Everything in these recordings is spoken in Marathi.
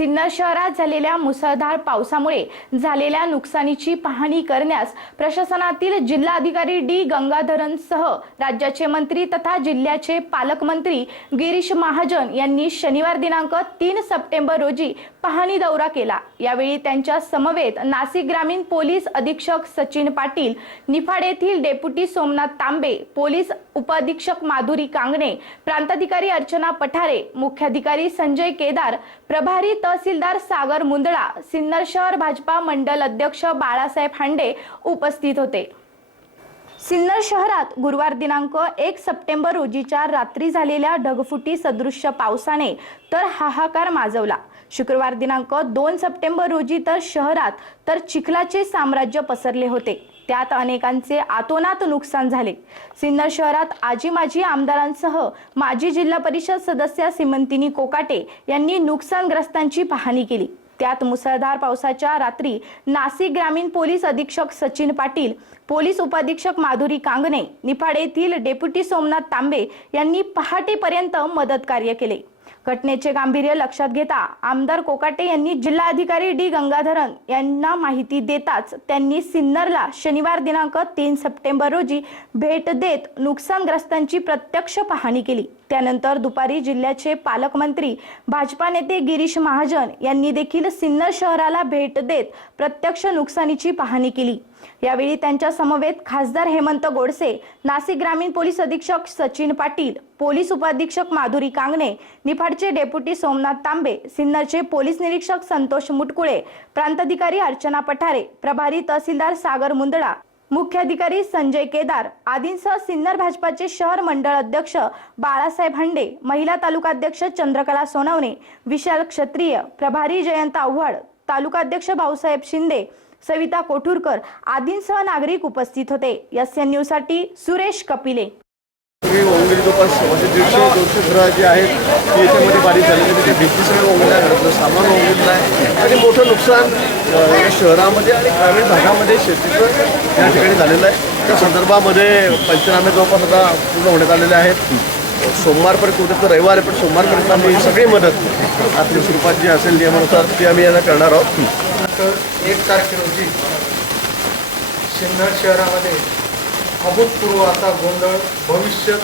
सिन्नर शहरात झालेल्या मुसळधार पावसामुळे झालेल्या नुकसानीची पाहणी करण्यास प्रशासनातील जिल्हाधिकारी डी. गंगाधरनसह राज्याचे मंत्री तथा जिल्ह्याचे पालकमंत्री गिरीश महाजन यांनी शनिवार दिनांक तीन सप्टेंबर रोजी पाहणी दौरा केला. यावेळी त्यांच्या समवेत नाशिक ग्रामीण पोलीस अधीक्षक सचिन पाटील निफाड येथील डेप्युटी सोमनाथ तांबे पोलीस उपअधीक्षक माधुरी कांगणे प्रांताधिकारी अर्चना पठारे मुख्याधिकारी संजय केदार प्रभारी तहसीलदार सागर मुंदळा सिन्नर शहर भाजपा मंडल अध्यक्ष बाळासाहेब हांडे उपस्थित होते. सिन्नर शहरात गुरुवार दिनांक एक सप्टेंबर रोजीच्या रात्री झालेल्या ढगफुटी सदृश्य पावसाने तर हाहाकार माजवला. शुक्रवार दिनांक दोन सप्टेंबर रोजी तर शहरात तर चिखलाचे साम्राज्य पसरले होते. त्यात अनेकांचे आतोनात नुकसान झाले. सिन्नर शहरात आजी माजी आमदारांसह माजी जिल्हा परिषद सदस्य सिमंतिनी कोकाटे यांनी नुकसानग्रस्तांची पाहणी केली. त्यात मुसळधार पावसाच्या रात्री नाशिक ग्रामीण पोलीस अधीक्षक सचिन पाटील पोलीस उपाधीक्षक माधुरी कांगणे निफाड येथील डेप्युटी सोमनाथ तांबे यांनी पहाटेपर्यंत मदत कार्य केले. घटनेचे गांभीर्य लक्षात घेता आमदार कोकाटे यांनी जिल्हाधिकारी डी. गंगाधरन यांना माहिती देताच त्यांनी सिन्नरला शनिवार दिनांक तीन सप्टेंबर रोजी भेट देत नुकसानग्रस्तांची प्रत्यक्ष पाहणी केली. त्यानंतर दुपारी जिल्ह्याचे पालकमंत्री भाजपा नेते गिरीश महाजन यांनी देखील सिन्नर शहराला भेट देत प्रत्यक्ष नुकसानीची पाहणी केली. यावेळी त्यांच्या समवेत खासदार हेमंत गोडसे नाशिक ग्रामीण पोलीस अधीक्षक सचिन पाटील पोलीस उपाधीक्षक माधुरी कांगणे निफाडचे डेप्युटी सोमनाथ तांबे सिन्नरचे पोलीस निरीक्षक संतोष मुटकुळे प्रांताधिकारी अर्चना पठारे प्रभारी तहसीलदार सागर मुंदडा मुख्याधिकारी संजय केदार आदींसह सिन्नर भाजपाचे शहर मंडळ अध्यक्ष बाळासाहेब हंडे महिला तालुकाध्यक्ष चंद्रकला सोनवणे विशाल क्षत्रिय प्रभारी जयंत आव्हाड तालुकाध्यक्ष भाऊसाहेब शिंदे सविता कोठुरकर आदींसह नागरिक उपस्थित होते. एस एन न्यूजसाठी सुरेश कपिले जवळपास म्हणजे दीडशे दोनशे घरं जी आहेत ती याच्यामध्ये बारीक झालेली त्याच्या भिंती सगळ्या वाहून आहे घरातलं सामान वाहून आहे. आणि मोठं नुकसान शहरामध्ये आणि ग्रामीण भागामध्ये शेतीचं या ठिकाणी झालेलं आहे. त्या संदर्भामध्ये पंचनामे जवळपास आता पूर्ण होण्यात आलेले आहेत. सोमवारपर्यंत उद्या तर रविवार आहे पण सोमवारपर्यंत आम्ही सगळी मदत आर्थिक स्वरूपात जी असेल नियमानुसार ती आम्ही यांना करणार आहोत. दिनांक एक तारखे रोजी सिन्नर शहरामध्ये अभूतपूर्व असा गोंधळ भविष्य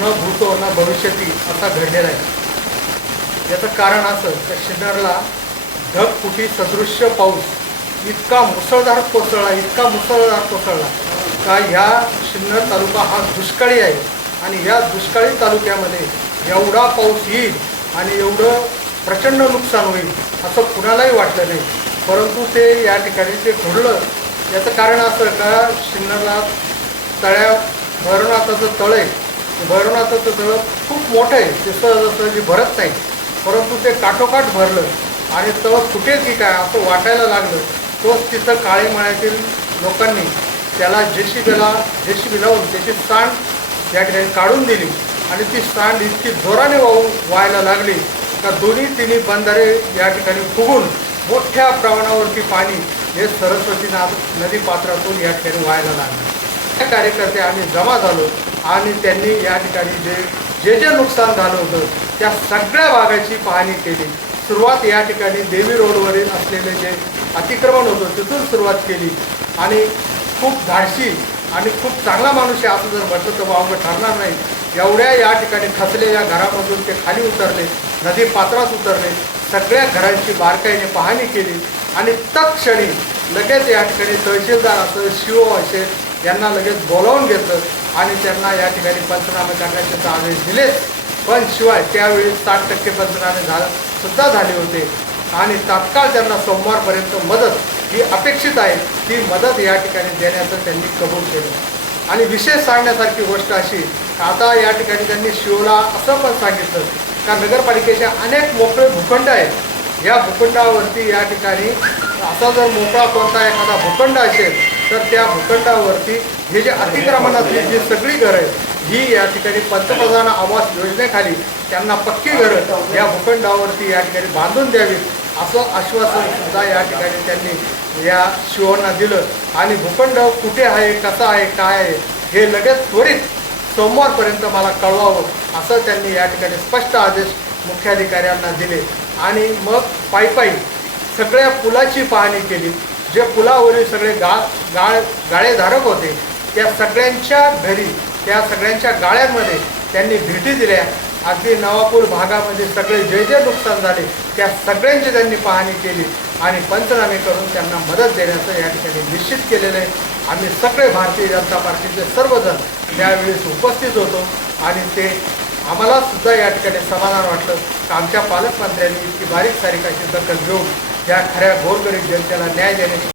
न भूतो न भविष्यती असा घडलेला आहे. याचं कारण असं तर सिन्नरला ढगफुटी सदृश्य पाऊस इतका मुसळधार कोसळला इतका मुसळधार कोसळला का ह्या सिन्नर तालुका हा दुष्काळी आहे आणि या दुष्काळी तालुक्यामध्ये एवढा पाऊस येईल आणि एवढं प्रचंड नुकसान होईल असं कुणालाही वाटलं नाही. परंतु ते या ठिकाणी ते घडलं याचं कारण असं का? सिन्नरला तळ्या भैरवनाथाचं तळ आहे. भैरवनाथाचं तळ खूप मोठं आहे. ते सहजासहजी भरत नाही. परंतु ते काठोकाठ भरलं आणि तळ फुटेल की काय असं वाटायला लागलं. तोच तिथं काळी मळ्यातील लोकांनी त्याला जेशीबीला जेशीबी लावून त्याची सांड या ठिकाणी काढून दिली. आणि ती सांड इतकी जोराने वाहू व्हायला लागली. का दोन्ही तिन्ही बंधारे या ठिकाणी फुगून मोठ्या प्रमाणावरती पाणी हे सरस्वती ना नदी पात्रातून या ठिकाणी व्हायला लागले. त्या कार्यकर्ते आम्ही जमा झालो आणि त्यांनी या ठिकाणी जे जे जे नुकसान झालं होतं त्या सगळ्या भागाची पाहणी केली. सुरुवात या ठिकाणी देवी रोडवरील असलेले जे अतिक्रमण होतं तिथून सुरुवात केली. आणि खूप धाडशी आणि खूप चांगला माणूस आहे असं जर म्हटलं तर वावगं ठरणार नाही. एवढ्या या ठिकाणी खचलेल्या घरामधून ते खाली उतरले. नदी पात्रात उतरले. सगळ्या घरांची बारकाईने पाहणी केली. आणि तत्क्षणी लगेच या ठिकाणी तहसीलदार असेल शिओ असेल यांना लगेच बोलावून घेतलं आणि त्यांना या ठिकाणी पंचनामे करण्याचे आदेश दिले पण शिवाय त्यावेळी साठ टक्के पंचनामे झा सुद्धा झाले होते. आणि तात्काळ त्यांना सोमवारपर्यंत मदत ही अपेक्षित आहे. ती मदत या ठिकाणी देण्याचं त्यांनी कबूल केलं. आणि विशेष सांगण्यासारखी गोष्ट अशी आता या ठिकाणी त्यांनी शिवला असं पण सांगितलं का नगरपालिकेचे अनेक मोकळे भूखंड आहेत. या भूखंडावरती या ठिकाणी असा जर मोकळा कोणता एखादा भूखंड असेल तर त्या भूखंडावरती हे जे अतिक्रमणातली जी सगळी घरं आहेत ही या ठिकाणी पंतप्रधान आवास योजनेखाली त्यांना पक्की घरं या भूखंडावरती या ठिकाणी बांधून द्यावीत. असं आश्वासन सुद्धा या ठिकाणी त्यांनी या शिवांना दिलं. आणि भूखंड कुठे आहे कसा आहे काय आहे हे लगेच त्वरित सोमवारपर्यंत मला कळवावं असं त्यांनी या ठिकाणी स्पष्ट आदेश मुख्याधिकाऱ्यांना दिले. आणि मग पायी पायी सगळ्या पुलाची पाहणी केली. जे पुलावरील सगळे गा गाळ गाळेधारक होते त्या सगळ्यांच्या घरी त्या सगळ्यांच्या गाळ्यांमध्ये त्यांनी भेटी दिल्या. अगदी नवापूर भागामध्ये सगळे जे जे नुकसान झाले त्या सगळ्यांची त्यांनी पाहणी केली आणि पंचनामे करून त्यांना मदत देण्याचं या ठिकाणी निश्चित केलेलं आहे. आम्ही सगळे भारतीय जनता पार्टीचे सर्वजण त्यावेळेस उपस्थित होतो आणि ते आम्हाला सुद्धा या ठिकाणी समाधान वाटलं. की आमच्या पालकमंत्र्यांनी इतकी बारीक सारीक अशी दखल घेऊन या खऱ्या गोरगरीब जनतेला न्याय देण्याची